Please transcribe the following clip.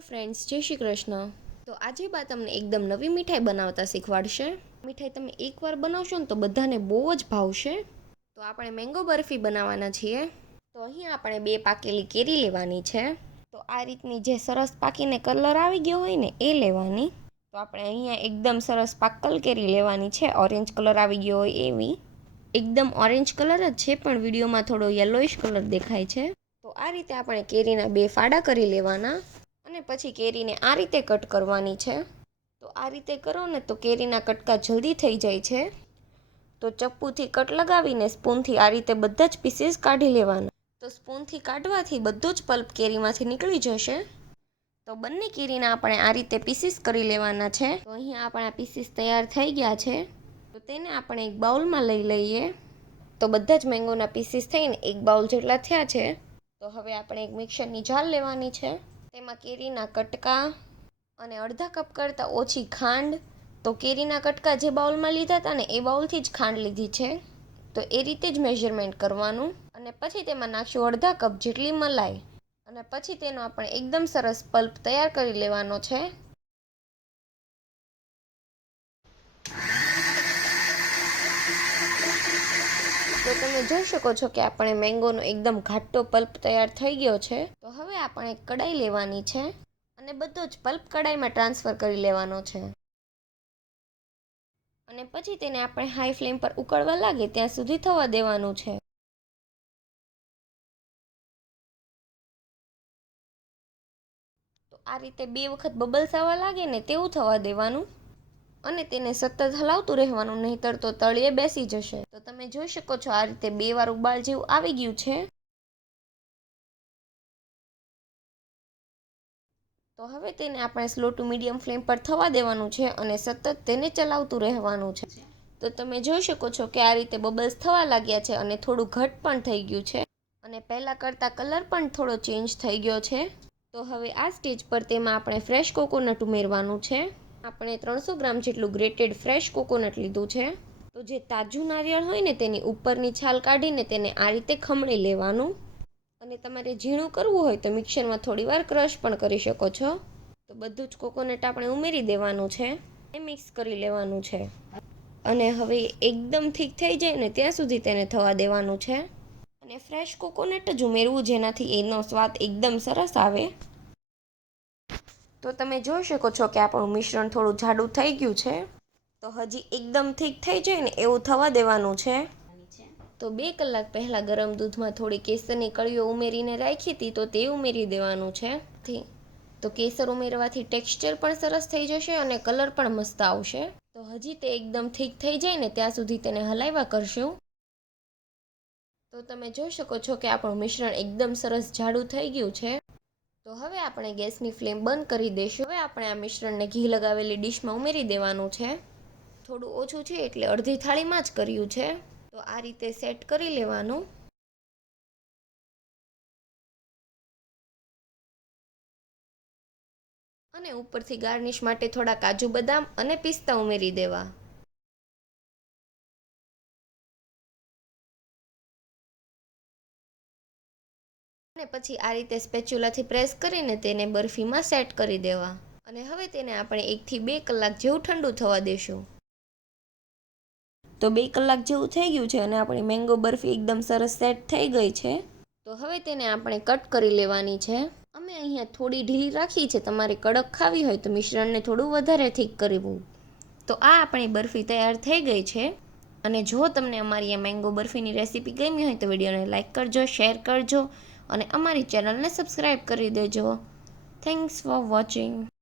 Hello friends, જય શ્રી કૃષ્ણ. તો આજે બા તમને એકદમ નવી મીઠાઈ બનાવતા શીખવાડશે. મીઠાઈ તમે એકવાર બનાવશો ને તો બધાને બહુ જ ભાવશે. તો આપણે મેંગો બરફી બનાવવાના છીએ. તો અહીં આપણે 2 પાકેલી કેરી લેવાની છે. તો આ રીતની જે સરસ પાકીને કલર આવી ગયો હોય ને એ લેવાની. તો આપણે અહીંયા એકદમ સરસ પાકલ કેરી લેવાની છે, ઓરેન્જ કલર આવી ગયો હોય એવી. એકદમ ઓરેન્જ કલર જ છે, પણ વિડીયોમાં થોડો યલોઇશ કલર દેખાય છે. તો આ રીતે આપણે કેરીના 2 ફાડા કરી લેવાના અને પછી કેરીને આ રીતે કટ કરવાની છે. તો આ રીતે કરો ને તો કેરીના કટકા જલ્દી થઈ જાય છે. તો ચપ્પુથી કટ લગાવીને સ્પૂનથી આ રીતે બધા જ પીસીસ કાઢી લેવાના. તો સ્પૂનથી કાઢવાથી બધું જ પલ્પ કેરીમાંથી નીકળી જશે. તો બંને કેરીના આપણે આ રીતે પીસીસ કરી લેવાના છે. તો અહીંયા આપણા પીસીસ તૈયાર થઈ ગયા છે. તો તેને આપણે એક બાઉલમાં લઈ લઈએ. તો બધા જ મેંગોના પીસીસ થઈને એક બાઉલ જેટલા થયા છે. તો હવે આપણે એક મિક્સરની જાર લેવાની છે. તેમાં કેરીના કટકા અને અડધા કપ કરતાં ઓછી ખાંડ. તો કેરીના કટકા જે બાઉલમાં લીધા હતા ને એ બાઉલથી જ ખાંડ લીધી છે. તો એ રીતે જ મેઝરમેન્ટ કરવાનું. અને પછી તેમાં નાખશું અડધા કપ જેટલી મલાઈ. અને પછી તેનો આપણે એકદમ સરસ પલ્પ તૈયાર કરી લેવાનો છે. તો તમે જોઈ શકો છો કે આપણે મેંગોનો એકદમ ઘાટો પલ્પ તૈયાર થઈ ગયો છે. તો હવે આપણે કડાઈ લેવાની છે અને બધો જ પલ્પ કડાઈમાં ટ્રાન્સફર કરી લેવાનો છે. અને પછી તેને આપણે હાઈ ફ્લેમ પર ઉકળવા લાગે ત્યાં સુધી થવા દેવાનું છે. તો આ રીતે 2 વખત બબલ્સ આવવા લાગે ને તેવું થવા દેવાનું. અને તેને સતત હલાવતું રહેવાનું, નહીંતર તો તળિયે બેસી જશે. તો તમે જોઈ શકો છો આ રીતે 2 વાર ઉબાળ જેવું આવી ગયું છે. તો હવે તેને આપણે સ્લો ટુ મીડિયમ ફ્લેમ પર થવા દેવાનું છે અને સતત તેને ચલાવતું રહેવાનું છે. તો તમે જોઈ શકો છો કે આ રીતે બબલ્સ થવા લાગ્યા છે અને થોડું ઘટ પણ થઈ ગયું છે. અને પહેલાં કરતાં કલર પણ થોડો ચેન્જ થઈ ગયો છે. તો હવે આ સ્ટેજ પર તેમાં આપણે ફ્રેશ કોકોનટ ઉમેરવાનું છે. આપણે 300 ગ્રામ જેટલું ગ્રેટેડ ફ્રેશ કોકોનટ લીધું છે. તો જે તાજું નારિયેળ હોય ને તેની ઉપરની છાલ કાઢીને તેને આ રીતે ખમણી લેવાનું. અને તમારે ઝીણું કરવું હોય તો મિક્સરમાં થોડીવાર ક્રશ પણ કરી શકો છો. તો બધું જ કોકોનટ આપણે ઉમેરી દેવાનું છે અને મિક્સ કરી લેવાનું છે. અને હવે એકદમ ઠીક થઈ જાય ને ત્યાં સુધી તેને થવા દેવાનું છે. અને ફ્રેશ કોકોનટ જ ઉમેરવું, જેનાથી એનો સ્વાદ એકદમ સરસ આવે. તો તમે જોઈ શકો છો કે આપણું મિશ્રણ થોડું જાડું થઈ ગયું છે. તો હજી એકદમ ઠીક થઈ જાય ને એવું થવા દેવાનું છે. તો 2 કલાક પહેલાં ગરમ દૂધમાં થોડી કેસરની કળીઓ ઉમેરીને રાખી હતી, તો તે ઉમેરી દેવાનું છે. તો કેસર ઉમેરવાથી ટેક્સચર પણ સરસ થઈ જશે અને કલર પણ મસ્ત આવશે. તો હજી તે એકદમ ઠીક થઈ જાય ને ત્યાં સુધી તેને હલાવ્યા કરશું. તો તમે જોઈ શકો છો કે આપણું મિશ્રણ એકદમ સરસ જાડું થઈ ગયું છે. તો હવે આપણે ગેસની ફ્લેમ બંધ કરી દઈશું. હવે આપણે આ મિશ્રણને ઘી લગાવેલી ડીશમાં ઉમેરી દેવાનું છે. થોડું ઓછું છે એટલે અડધી થાળીમાં જ કર્યું છે. તો આ રીતે સેટ કરી લેવાનું. અને ઉપરથી ગાર્નિશ માટે થોડા કાજુ બદામ અને પિસ્તા ઉમેરી દેવા. અને પછી આ રીતે સ્પેચ્યુલાથી પ્રેસ કરીને તેને બરફીમાં સેટ કરી દેવા. અને હવે તેને આપણે 1 થી 2 કલાક જેવું ઠંડુ થવા દેશું. તો 2 કલાક જેવું થઈ ગયું છે અને આપણી મેંગો બરફી એકદમ સરસ સેટ થઈ ગઈ છે. તો હવે તેને આપણે કટ કરી લેવાની છે. અમે અહીંયા થોડી ઢીલી રાખી છે. તમારે કડક ખાવી હોય તો મિશ્રણને થોડું વધારે થીક કરવું. તો આ આપણી બરફી તૈયાર થઈ ગઈ છે. અને જો તમને અમારી આ મેંગો બરફીની રેસીપી ગમી હોય તો વિડીયોને લાઇક કરજો, શેર કરજો અને અમારી ચેનલને સબસ્ક્રાઈબ કરી દેજો. Thanks for watching.